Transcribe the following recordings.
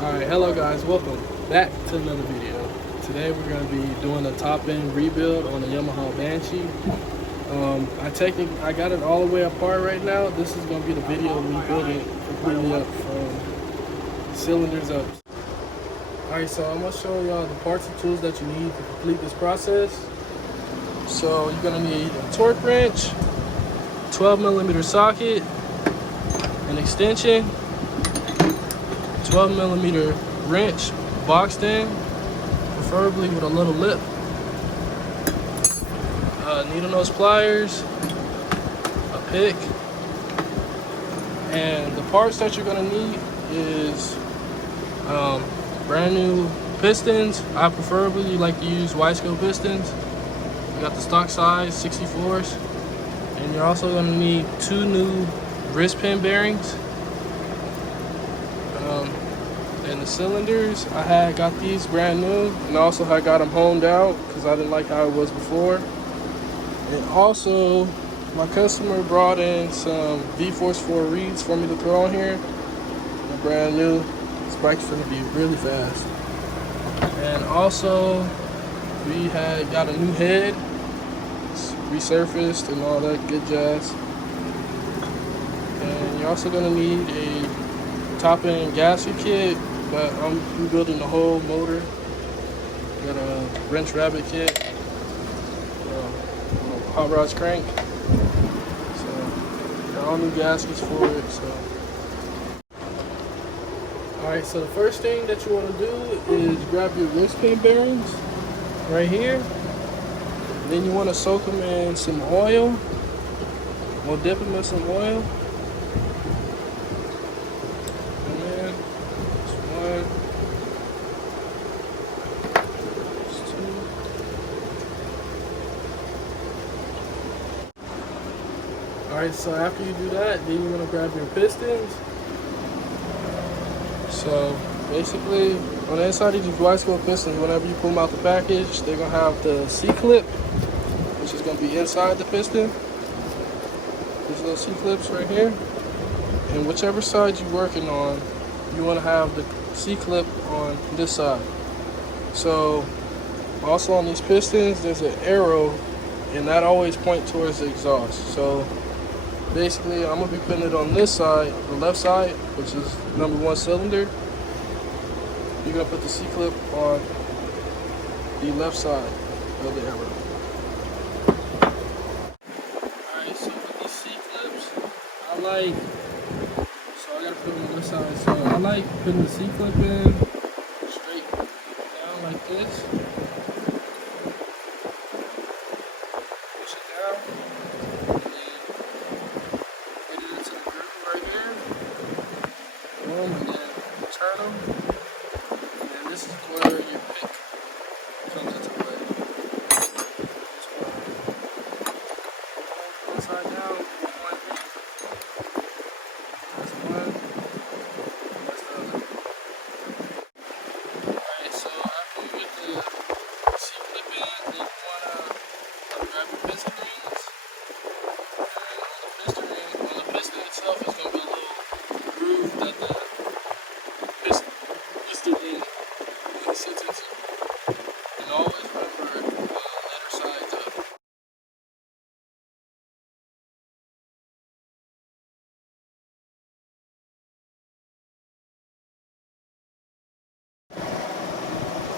Alright, hello guys, welcome back to another video. Today we're going to be doing a top-end rebuild on the Yamaha Banshee. I got it all the way apart right now. This is going to be the video of me building it completely up from cylinders up. Alright, so I'm going to show y'all the parts and tools that you need to complete this process. So you're going to need a torque wrench, 12mm socket, an extension, 12mm wrench boxed in, preferably with a little lip, needle nose pliers, a pick, and the parts that you're going to need is brand new pistons. I preferably like to use wide scope pistons. You got the stock size 64s, and you're also going to need 2 new wrist pin bearings. And the cylinders, I had got these brand new, and also I got them honed out because I didn't like how it was before. And also, my customer brought in some V-Force 4 reeds for me to throw on here. They're brand new. This bike's gonna be really fast. And also, we had got a new head, it's resurfaced and all that good jazz. And you're also gonna need a top-end gasket kit, but I'm rebuilding the whole motor. Got a wrench rabbit kit, hot rods crank. So got all new gaskets for it. So alright, so the first thing that you want to do is grab your wrist pin bearings right here. Then you want to soak them in some oil. We'll dip them in some oil. Alright, so after you do that, then you want to grab your pistons. So basically, on the inside of these wide scope pistons, whenever you pull them out the package, they're going to have the C-clip, which is going to be inside the piston. These little C-clips right here. And whichever side you're working on, you want to have the C-clip on this side. So also on these pistons, there's an arrow, and that always points towards the exhaust. So basically, I'm going to be putting it on this side, the left side, which is #1 cylinder. You're going to put the C-clip on the left side of the arrow. Alright, so with these C-clips, I got to put them on this side. So I like putting the C-clip in straight down like this. Push it down. And then turn them, and this is where your pick comes into play. Upside down, one pick. That's one, that's the other. Alright, so after you get the C-clip in, then you want to grab your piston rings. And on the piston itself is going to be a little groove that the piston ring sits into. And always remember letter sides up.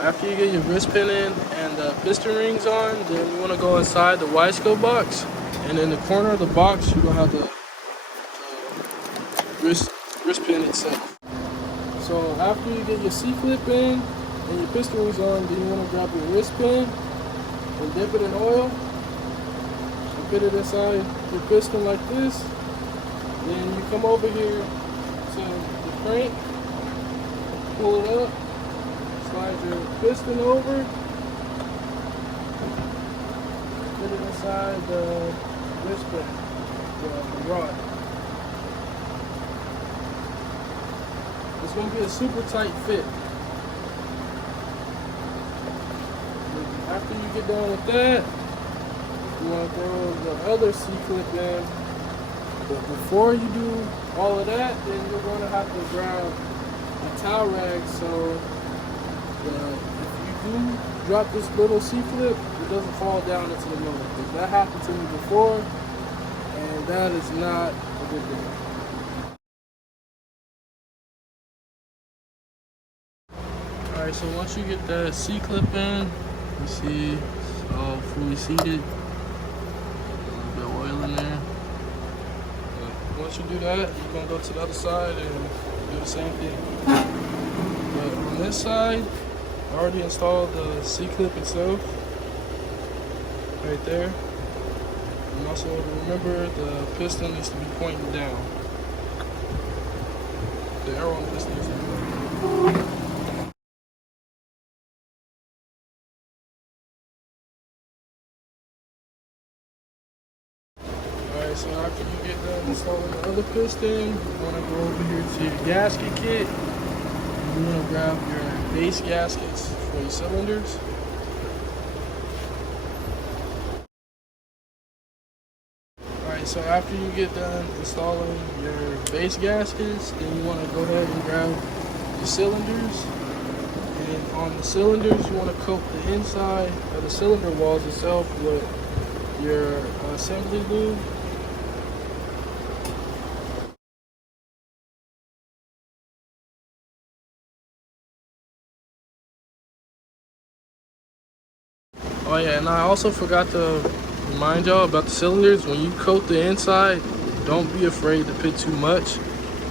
After you get your wrist pin in and the piston rings on, then you want to go inside the wide scope box. And in the corner of the box, you're going to have the wrist pin itself. So after you get your C-clip in and your piston rings on, then you want to grab your wrist pin and dip it in oil. So put it inside your piston like this. Then you come over here to the crank, pull it up, slide your piston over, put it inside the wrist pin, the rod. It's going to be a super tight fit. After you get done with that, you want to throw the other C-clip in. But before you do all of that, then you're going to have to grab the towel rag, so if you do drop this little C-clip, it doesn't fall down into the motor. Because that happened to me before, and that is not a good thing. Alright, so once you get that C-clip in, you see it's all fully seated. A little bit of oil in there. But once you do that, you're gonna go to the other side and do the same thing. But on this side, I already installed the C-clip itself, right there. And also remember, the piston needs to be pointing down. The arrow on the piston needs to be pointing down. Alright, so after you get done installing the other piston, you want to go over here to your gasket kit. You want to grab your base gaskets for your cylinders. Alright, so after you get done installing your base gaskets, then you want to go ahead and grab your cylinders. And on the cylinders, you want to coat the inside of the cylinder walls itself with your assembly lube. Oh yeah, and I also forgot to remind y'all about the cylinders. When you coat the inside, don't be afraid to put too much,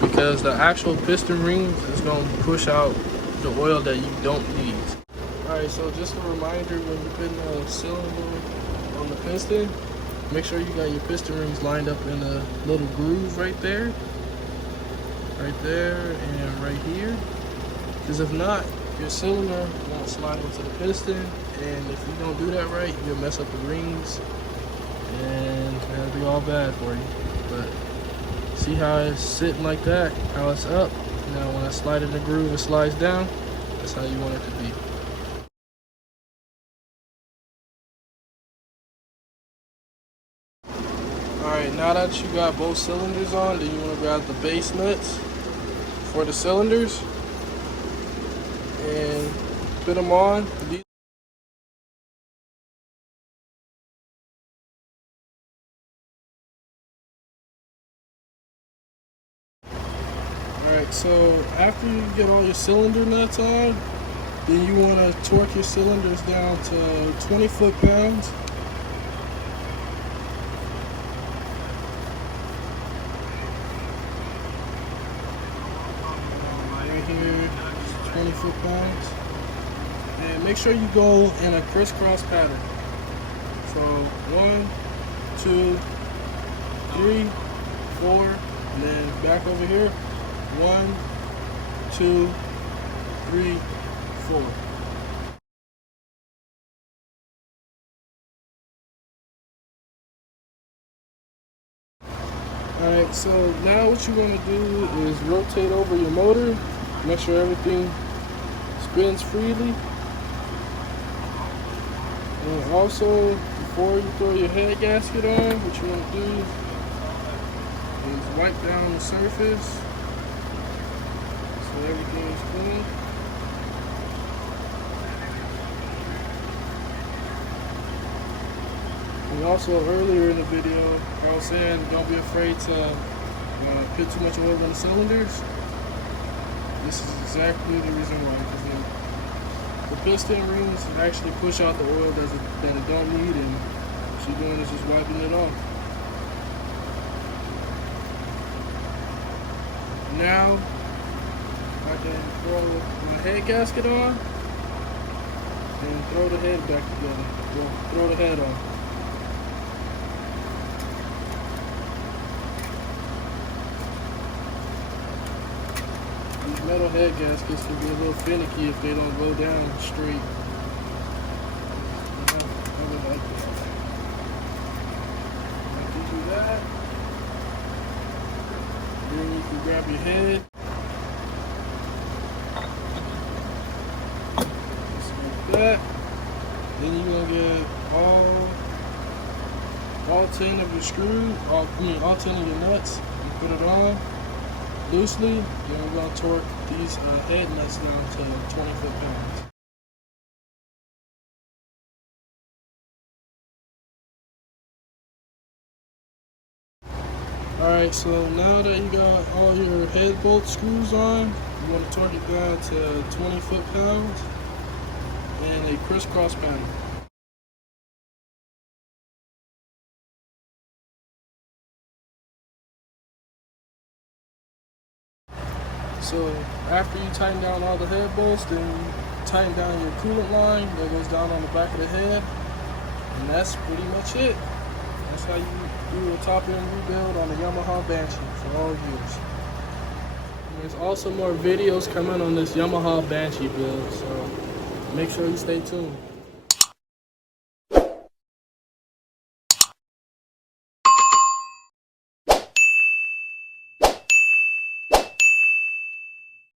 because the actual piston rings is going to push out the oil that you don't need. Alright, so just a reminder, when you're putting a cylinder on the piston, make sure you got your piston rings lined up in a little groove right there, and right here. Because if not, your cylinder won't slide into the piston, and if you don't do that right, you'll mess up the rings, and that'll be all bad for you. But see how it's sitting like that, how it's up. Now when I slide in the groove, it slides down. That's how you want it to be. Alright, now that you got both cylinders on, then you want to grab the base nuts for the cylinders and put them on. Alright, so after you get all your cylinder nuts on, then you want to torque your cylinders down to 20 foot-pounds. Right here, 20 foot-pounds. And make sure you go in a crisscross pattern. So 1, 2, 3, 4, and then back over here. 1, 2, 3, 4. Alright, so now what you want to do is rotate over your motor, make sure everything spins freely. And also, before you throw your head gasket on, what you want to do is wipe down the surface so everything is clean. And also earlier in the video, I was saying don't be afraid to put too much oil in the cylinders. This is exactly the reason why. Because the piston rings actually push out the oil that it don't need, and what you're doing is just wiping it off. Now I can throw my head gasket on and throw the head back together. Well, throw the head on. These metal head gaskets can be a little finicky if they don't go down straight. I would like that. After you do that, then you can grab your head. Just like that. Then you're gonna get all 10 of your screws, all 10 of your nuts, and put it on. loosely. Then we're going to torque these head nuts down to 20 foot-pounds. Alright, so now that you got all your head bolt screws on, you want to torque it down to 20 foot-pounds and a crisscross panel. So after you tighten down all the head bolts, then you tighten down your coolant line that goes down on the back of the head, and that's pretty much it. That's how you do a top end rebuild on the Yamaha Banshee for all years. And there's also more videos coming on this Yamaha Banshee build, so make sure you stay tuned.